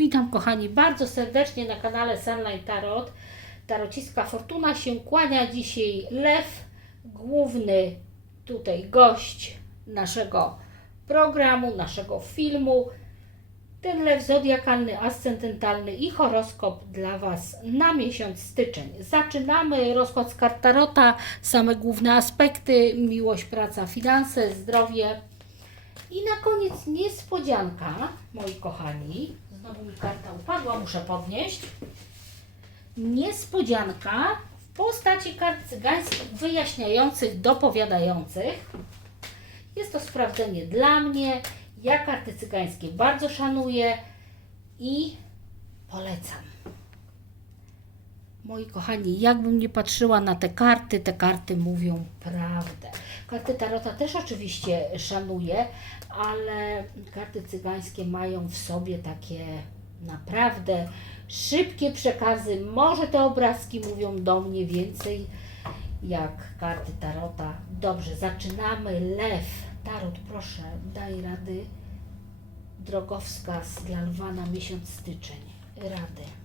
Witam kochani bardzo serdecznie na kanale Sunlight Tarot. Tarociska Fortuna się kłania dzisiaj Lew, główny tutaj gość naszego programu, naszego filmu. Ten lew zodiakalny, ascendentalny i horoskop dla Was na miesiąc styczeń. Zaczynamy rozkład z kart Tarota, same główne aspekty, miłość, praca, finanse, zdrowie. I na koniec niespodzianka, moi kochani. Znowu mi karta upadła, muszę podnieść. Niespodzianka w postaci kart cygańskich wyjaśniających, dopowiadających. Jest to sprawdzenie dla mnie. Ja karty cygańskie bardzo szanuję i polecam. Moi kochani, jakbym nie patrzyła na te karty, te karty mówią prawdę. Karty Tarota też oczywiście szanuję, ale karty cygańskie mają w sobie takie naprawdę szybkie przekazy. Może te obrazki mówią do mnie więcej jak karty Tarota. Dobrze, zaczynamy. Lew. Tarot, proszę, daj rady. Drogowskaz dla lwa na miesiąc styczeń. Rady.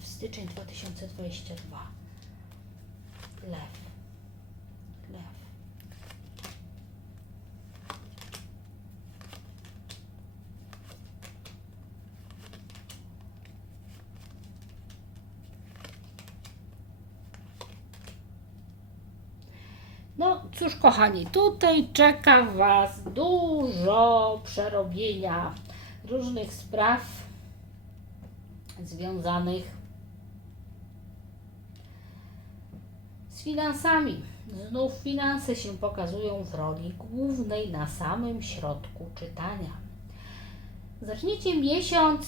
Lew, styczeń 2022. Lew. Lew. No cóż, kochani, tutaj czeka Was dużo przerobienia różnych spraw związanych z finansami. Znów finanse się pokazują w roli głównej na samym środku czytania. Zaczniecie miesiąc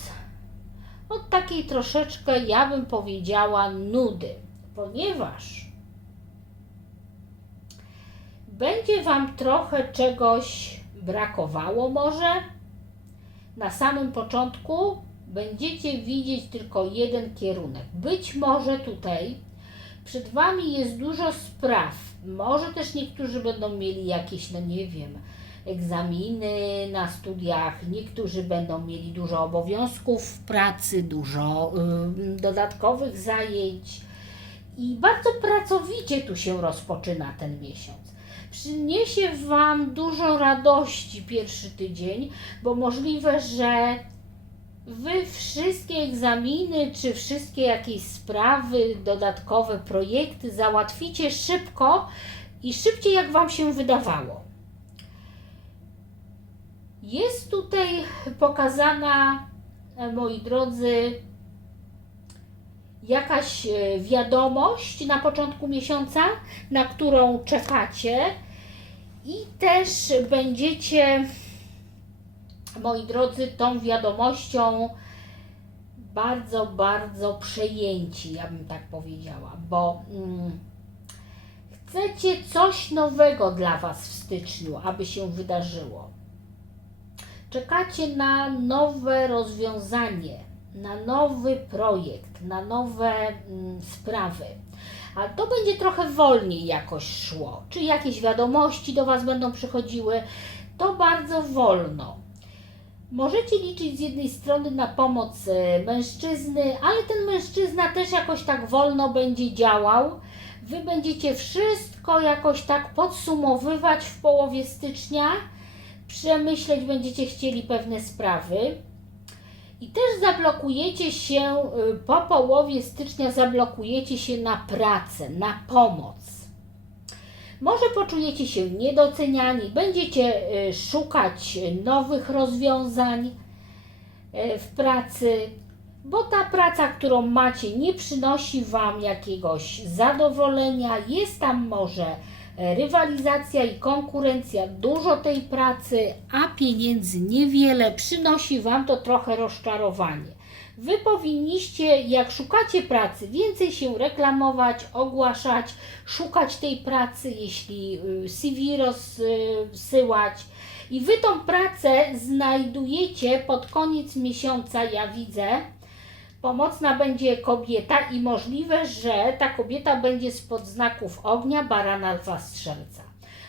od takiej troszeczkę, ja bym powiedziała, nudy, ponieważ będzie Wam trochę czegoś brakowało może. Na samym początku będziecie widzieć tylko jeden kierunek. Być może tutaj przed Wami jest dużo spraw. Może też niektórzy będą mieli jakieś, no nie wiem, egzaminy na studiach, niektórzy będą mieli dużo obowiązków w pracy, dużo y, dodatkowych zajęć. I bardzo pracowicie tu się rozpoczyna ten miesiąc przyniesie Wam dużo radości pierwszy tydzień, bo możliwe, że Wy wszystkie egzaminy czy wszystkie jakieś sprawy, dodatkowe projekty załatwicie szybko i szybciej jak Wam się wydawało. Jest tutaj pokazana, e, moi drodzy, jakaś e, wiadomość na początku miesiąca, na którą czekacie i też będziecie, moi drodzy, tą wiadomością bardzo, bardzo przejęci, ja bym tak powiedziała, bo mm, chcecie coś nowego dla Was w styczniu, aby się wydarzyło. Czekacie na nowe rozwiązanie na nowy projekt, na nowe mm, sprawy. Ale to będzie trochę wolniej jakoś szło. Czy jakieś wiadomości do Was będą przychodziły, to bardzo wolno. Możecie liczyć z jednej strony na pomoc e, mężczyzny, ale ten mężczyzna też jakoś tak wolno będzie działał. Wy będziecie wszystko jakoś tak podsumowywać w połowie stycznia, przemyśleć będziecie chcieli pewne sprawy. I też zablokujecie się y, po połowie stycznia, zablokujecie się na pracę, na pomoc. Może poczujecie się niedoceniani, będziecie y, szukać nowych rozwiązań y, w pracy, bo ta praca, którą macie, nie przynosi Wam jakiegoś zadowolenia, jest tam może rywalizacja i konkurencja, dużo tej pracy, a pieniędzy niewiele, przynosi Wam to trochę rozczarowanie. Wy powinniście, jak szukacie pracy, więcej się reklamować, ogłaszać, szukać tej pracy, jeśli y, CV rozsyłać. I Wy tą pracę znajdujecie pod koniec miesiąca, ja widzę, Pomocna będzie kobieta i możliwe, że ta kobieta będzie spod znaków ognia, barana, lwa, strzelca.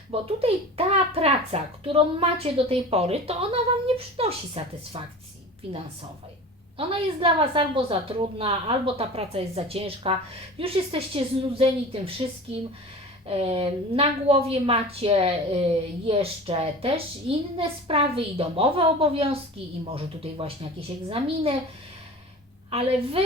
Bo tutaj ta praca, którą macie do tej pory, to ona Wam nie przynosi satysfakcji finansowej. Ona jest dla Was albo za trudna, albo ta praca jest za ciężka. Już jesteście znudzeni tym wszystkim. Na głowie macie e, jeszcze też inne sprawy i domowe obowiązki, i może tutaj właśnie jakieś egzaminy. Ale wy,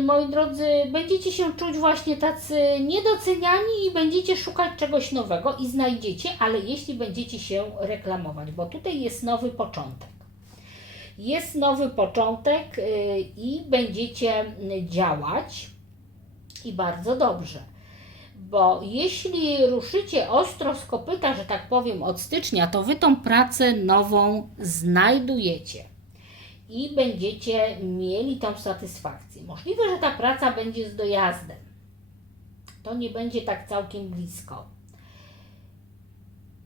moi drodzy, będziecie się czuć właśnie tacy niedoceniani i będziecie szukać czegoś nowego i znajdziecie, ale jeśli będziecie się reklamować, bo tutaj jest nowy początek. Jest nowy początek y, i będziecie działać i bardzo dobrze. Bo jeśli ruszycie ostro z kopyta, że tak powiem, od stycznia, to wy tą pracę nową znajdujecie i będziecie mieli tą satysfakcję. Możliwe, że ta praca będzie z dojazdem. To nie będzie tak całkiem blisko.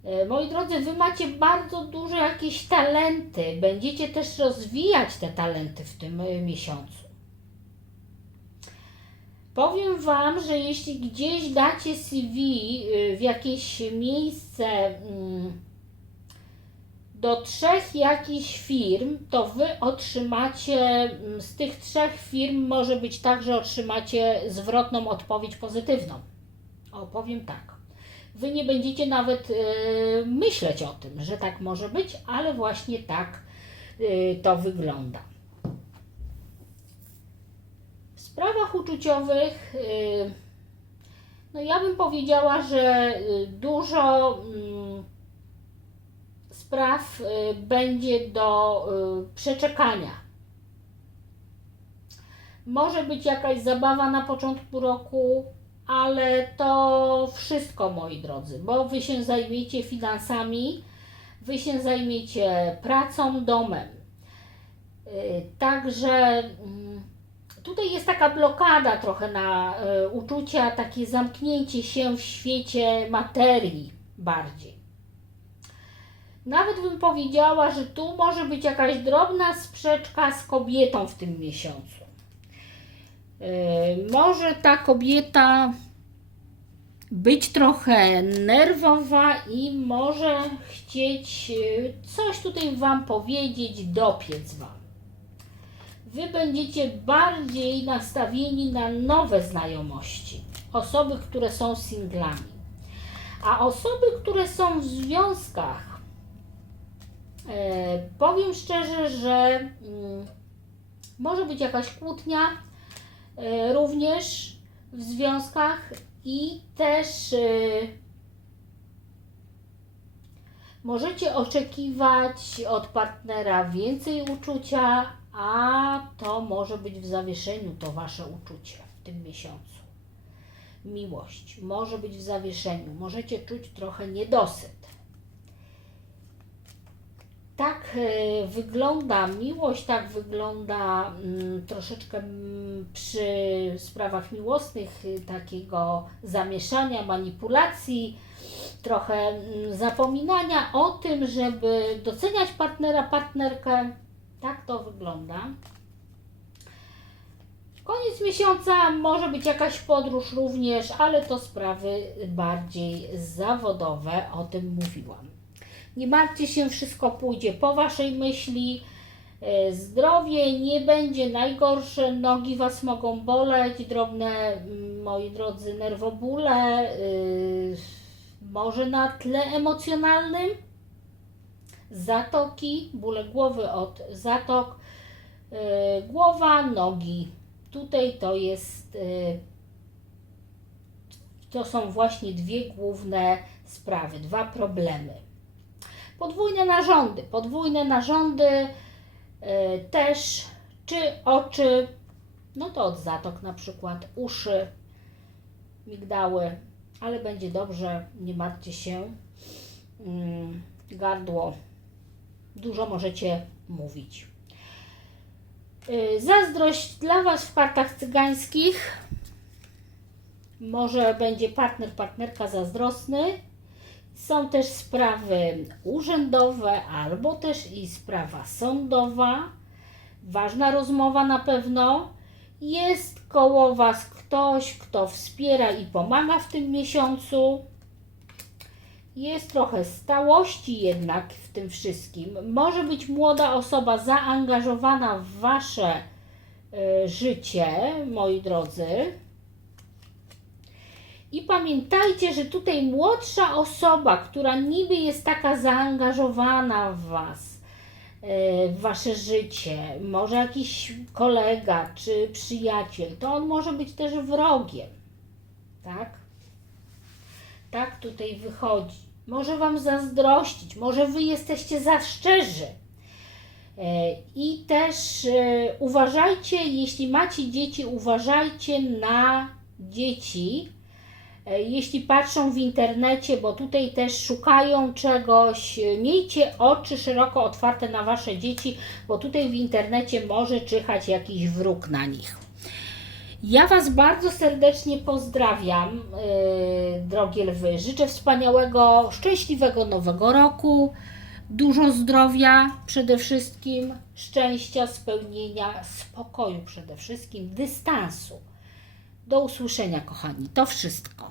E, Moi drodzy, wy macie bardzo duże jakieś talenty. Będziecie też rozwijać te talenty w tym e, miesiącu. Powiem Wam, że jeśli gdzieś dacie CV y, w jakieś miejsce mm, do trzech jakichś firm, to Wy otrzymacie mm, z tych trzech firm, może być tak, że otrzymacie zwrotną odpowiedź pozytywną. O, powiem tak. Wy nie będziecie nawet y, myśleć o tym, że tak może być, ale właśnie tak y, to wygląda. W sprawach uczuciowych, y, no ja bym powiedziała, że dużo mm, spraw będzie do przeczekania. Może być jakaś zabawa na początku roku, ale to wszystko, moi drodzy, bo wy się zajmiecie finansami, wy się zajmiecie pracą, domem. Y, Także mm, tutaj jest taka blokada trochę na y, uczucia, takie zamknięcie się w świecie materii bardziej. Nawet bym powiedziała, że tu może być jakaś drobna sprzeczka z kobietą w tym miesiącu. Yy, może ta kobieta być trochę nerwowa i może chcieć yy, coś tutaj Wam powiedzieć, dopiec Wam. Wy będziecie bardziej nastawieni na nowe znajomości. Osoby, które są singlami. A osoby, które są w związkach, e, powiem szczerze, że mm, może być jakaś kłótnia e, również w związkach i też e, możecie oczekiwać od partnera więcej uczucia, a to może być w zawieszeniu to wasze uczucie w tym miesiącu. Miłość może być w zawieszeniu, możecie czuć trochę niedosyt. Tak e, wygląda miłość, tak wygląda mm, troszeczkę mm, przy sprawach miłosnych y, takiego zamieszania, manipulacji, trochę mm, zapominania o tym, żeby doceniać partnera, partnerkę. Tak to wygląda. Koniec miesiąca może być jakaś podróż również, ale to sprawy bardziej zawodowe, o tym mówiłam. Nie martwcie się, wszystko pójdzie po Waszej myśli. E, Zdrowie nie będzie najgorsze, nogi Was mogą boleć, drobne, mm, moi drodzy, nerwobóle, y, może na tle emocjonalnym, zatoki, bóle głowy od zatok, y, głowa, nogi. Tutaj to jest, y, to są właśnie dwie główne sprawy, dwa problemy. Podwójne narządy. Podwójne narządy y, też, czy oczy, no to od zatok na przykład, uszy, migdały, ale będzie dobrze, nie martwcie się. Mm, Gardło, dużo możecie mówić. Y, Zazdrość dla Was w kartach cygańskich. Może będzie partner, partnerka zazdrosny. Są też sprawy urzędowe albo też i sprawa sądowa. Ważna rozmowa na pewno. Jest koło Was ktoś, kto wspiera i pomaga w tym miesiącu. Jest trochę stałości jednak w tym wszystkim. Może być młoda osoba zaangażowana w Wasze e, życie, moi drodzy. I pamiętajcie, że tutaj młodsza osoba, która niby jest taka zaangażowana w Was, e, w Wasze życie, może jakiś kolega czy przyjaciel, to on może być też wrogiem. Tak? Tak tutaj wychodzi. Może Wam zazdrościć, może Wy jesteście za szczerzy. E, I też e, uważajcie, jeśli macie dzieci, uważajcie na dzieci, jeśli patrzą w internecie, bo tutaj też szukają czegoś. e, Miejcie oczy szeroko otwarte na Wasze dzieci, bo tutaj w internecie może czyhać jakiś wróg na nich. Ja Was bardzo serdecznie pozdrawiam, yy, drogie lwy. Życzę wspaniałego, szczęśliwego nowego roku, dużo zdrowia przede wszystkim, szczęścia, spełnienia, spokoju przede wszystkim, dystansu. Do usłyszenia, kochani. To wszystko.